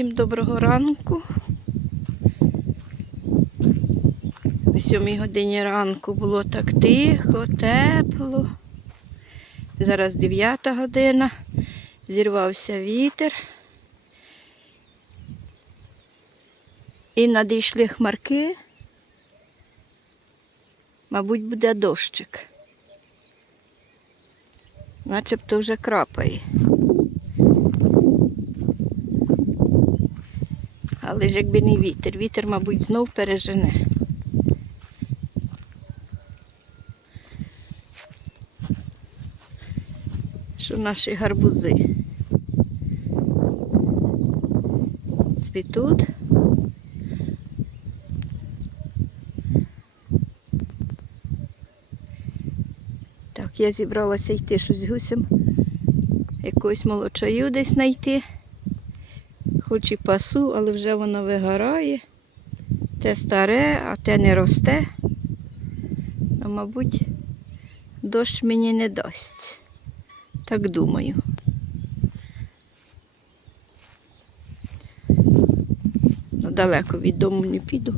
Всім доброго ранку. О 7 годині ранку було так тихо, тепло. Зараз 9 година. Зірвався вітер. І надійшли хмарки. Мабуть, буде дощик. Начебто вже крапає. Але ж якби не вітер. Вітер, мабуть, знов пережене. Що наші гарбузи цвітуть. Так, я зібралася йти щось з гусем. Якогось молочаю десь знайти. Хоч і пасу, але вже воно вигорає. Те старе, а те не росте. А мабуть, дощ мені не дасть. Так думаю. Ну, далеко від дому не піду.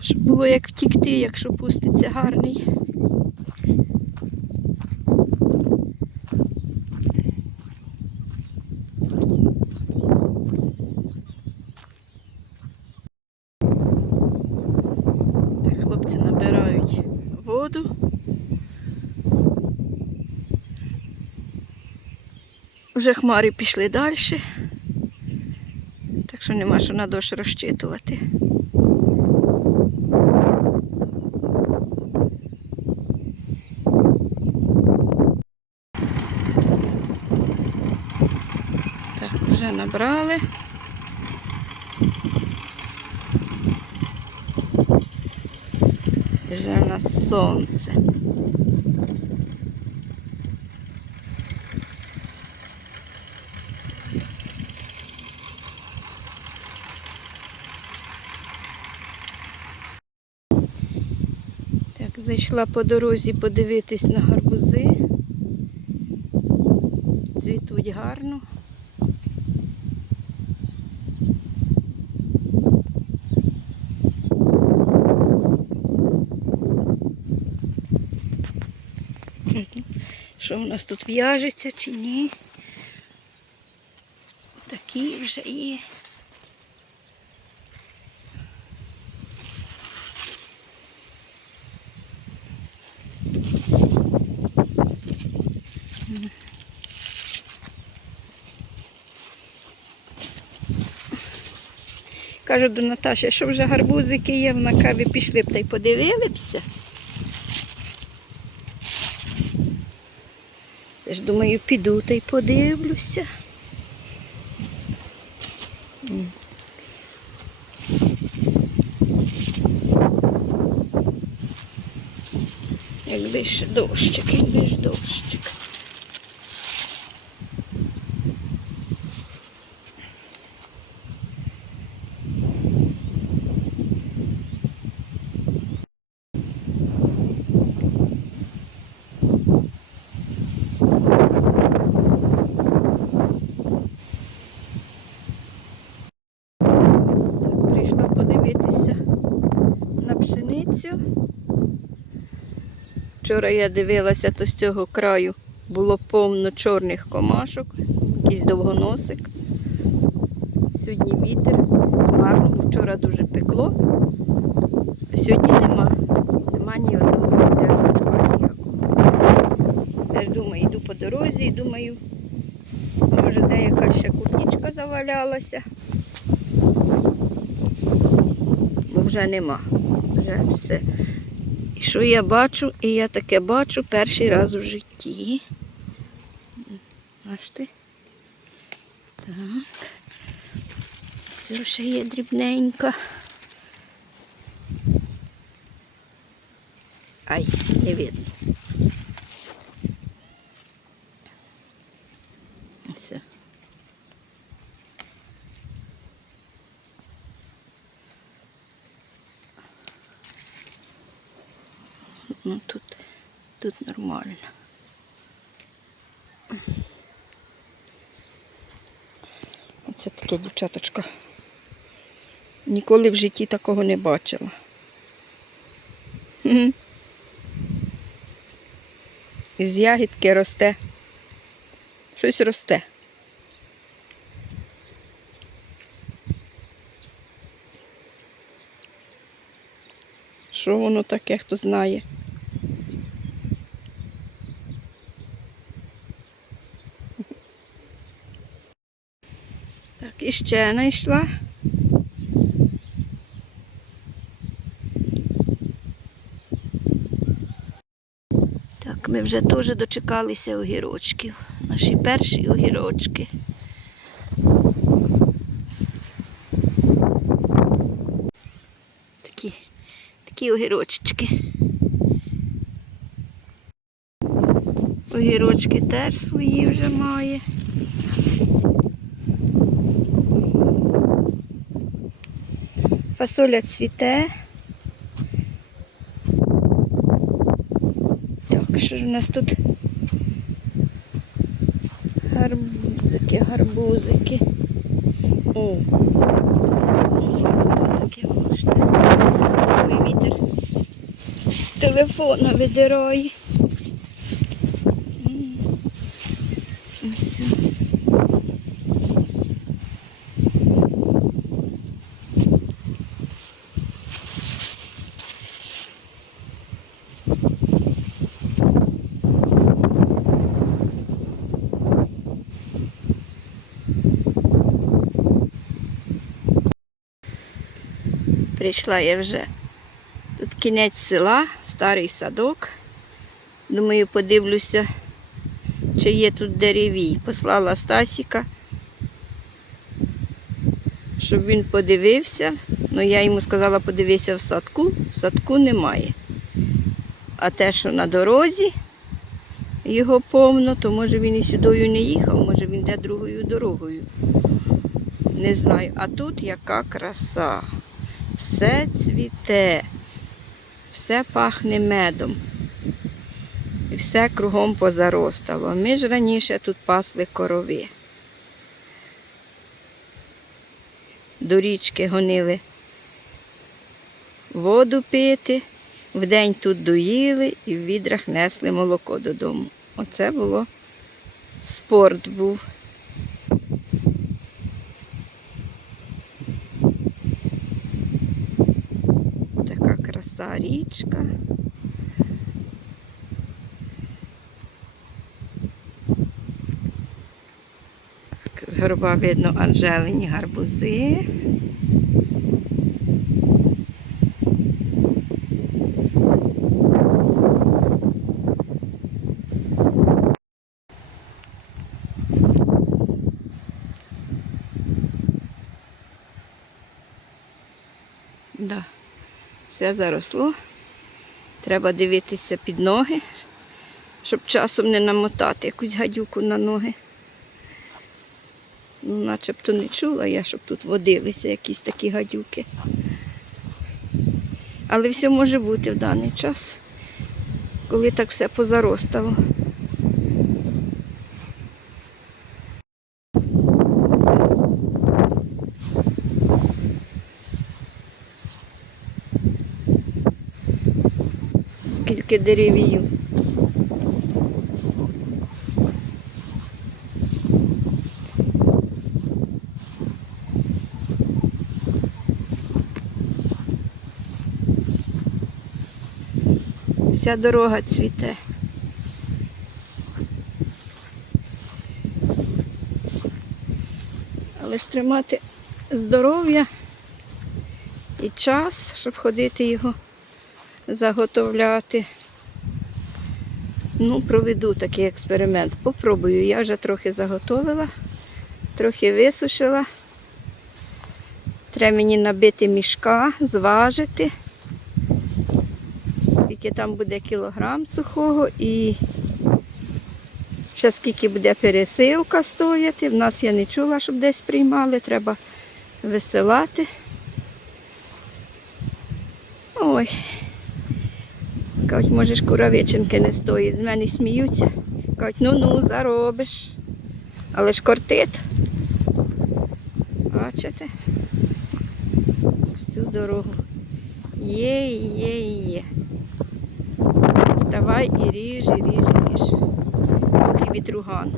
Щоб було як втікти, якщо пуститься гарний. Так, хлопці набирають воду. Вже хмари пішли далі. Так що нема що на дощ розчитувати. Так, вже набрали. Вже в нас сонце. Зайшла по дорозі подивитись на гарбузи. Цвітуть гарно. Що у нас тут в'яжеться чи ні? Такі вже є. Кажу до Наташі, що вже гарбузики є, вона каже, пішли б та й подивилися. Теж думаю, піду та й подивлюся. Якби ж дощик, якби ж дощик. Прийшла подивитися на пшеницю. Вчора я дивилася, то з цього краю було повно чорних комашок, якийсь довгоносик. Сьогодні вітер, хмарно, бо вчора дуже пекло. Сьогодні нема. Нема ні одного ніякого. Теж думаю, йду по дорозі і думаю, може де якась ще кутнічка завалялася. бо вже нема. Вже все. Що я бачу? І я таке бачу перший раз у житті. Бачите? Так. Все ще є дрібненька. Ай, не видно. Все. Ну тут, тут нормально. Це таке дівчаточка? Ніколи в житті такого не бачила. З ягідки росте. Щось росте. Що воно таке, хто знає? Так, і ще знайшла. Так, ми вже теж дочекалися огірочків. Наші перші огірочки. Такі, такі огірочки. Огірочки теж свої вже має. Фасоля цвіте. Так, що ж у нас тут? Гарбузики, гарбузики. О, гарбузики можна. Вітер телефона видирає. М. Ось. Прийшла я вже. Тут кінець села, старий садок. Думаю, подивлюся, чи є тут деревій. Послала Стасіка, щоб він подивився. Ну, я йому сказала, подивися в садку. В садку немає. А те, що на дорозі його повно, то може він і сюдою не їхав, може він йде другою дорогою. Не знаю. А тут яка краса. Все цвіте, все пахне медом. І все кругом позаростало. Ми ж раніше тут пасли корови. До річки гонили воду пити, вдень тут доїли і в відрах несли молоко додому. Оце було спорт був. Така краса річка. Так, З горба видно Анжелині гарбузи. Все заросло. Треба дивитися під ноги, щоб часом не намотати якусь гадюку на ноги. Ну, начебто не чула я, щоб тут водилися якісь такі гадюки. Але все може бути в даний час, коли так все позаростало. Скільки деревів. Вся дорога цвіте. Але ж тримати здоров'я і час, щоб ходити його заготовляти. Ну, проведу такий експеримент. Попробую. Я вже трохи заготовила, трохи висушила. Треба мені набити мішка, зважити, скільки там буде кілограм сухого і ще скільки буде пересилка стояти. В нас я не чула, щоб десь приймали, треба висилати. Ой. Кажуть, може ж куравичинки не стоїть. З мене сміються. Кажуть, ну ну заробиш. Але ж кортит. бачите? Всю дорогу. Є, є, є. Вставай і ріж, і ріж, і ріж. Ох, і вітруган.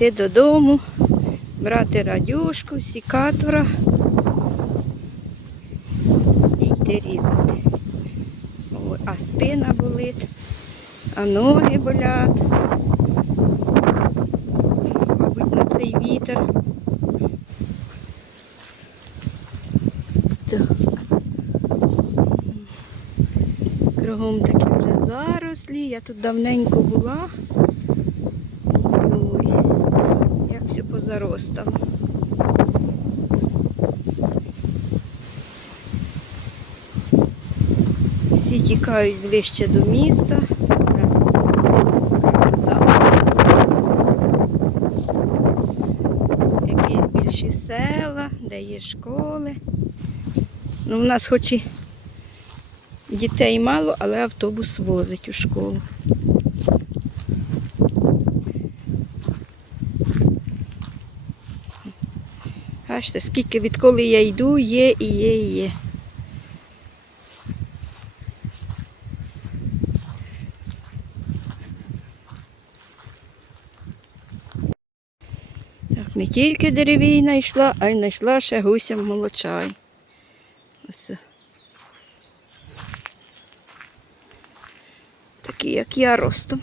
Йти додому, брати радюшку, сікатора і йти різати. Ой, а спина болить, а ноги болять. Мабуть, на цей вітер. Кругом такі вже зарослі. Я тут давненько була. Ой, все позаростало. Всі тікають ближче до міста. Якісь більші села, де є школи. Ну, у нас хоч і дітей мало, але автобус возить у школу. Бачите, скільки відколи я йду, є і є, і є. Так, не тільки деревійна йшла, а й знайшла ще гуся молочай. Ось. Такі, як я ростом.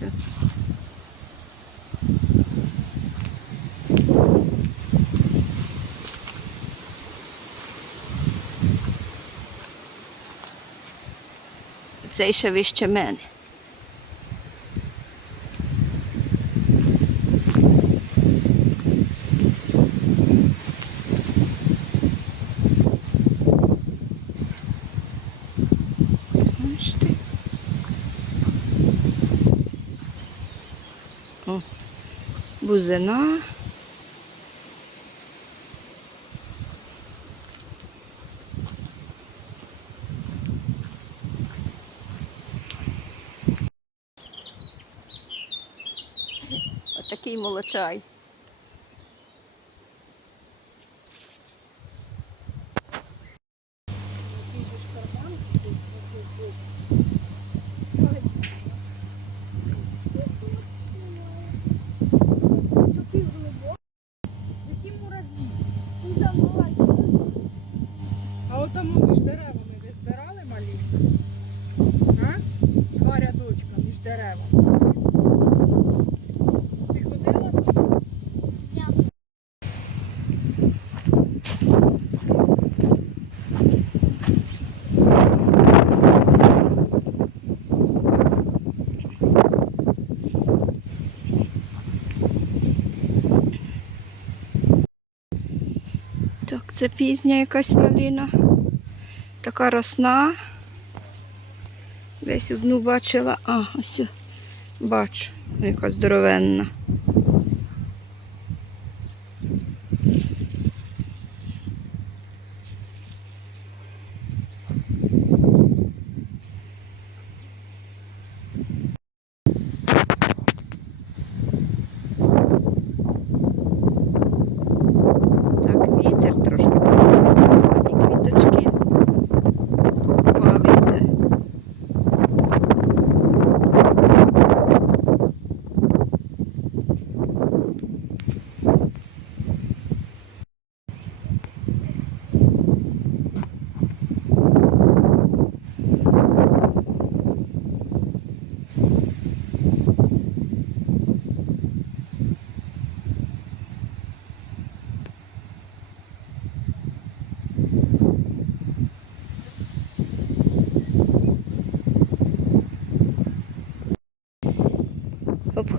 Все. Цей ще вище мене. Бачите? О, бузина. Молочай. Так, це пізня якась малина. Така росна. Десь одну бачила. А, ось бачу, яка здоровенна. Так, вітер трошки попав, і квіточки поховалися.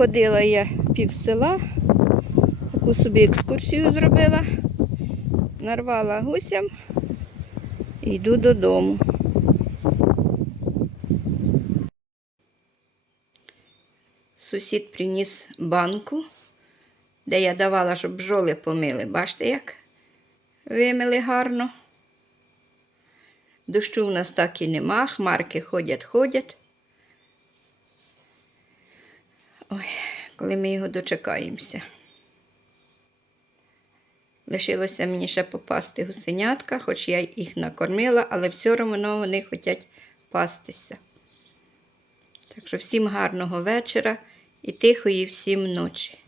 Проходила я пів села, таку собі екскурсію зробила, нарвала гусям і йду додому. Сусід приніс банку, де я давала, щоб бджоли помили. Бачите, як вимили гарно. Дощу в нас так і нема, хмарки ходять, Ой, коли ми його дочекаємося. Лишилося мені ще попасти гусенятка, хоч я їх накормила, але все одно вони хочуть пастися. Так що всім гарного вечора і тихої всім ночі.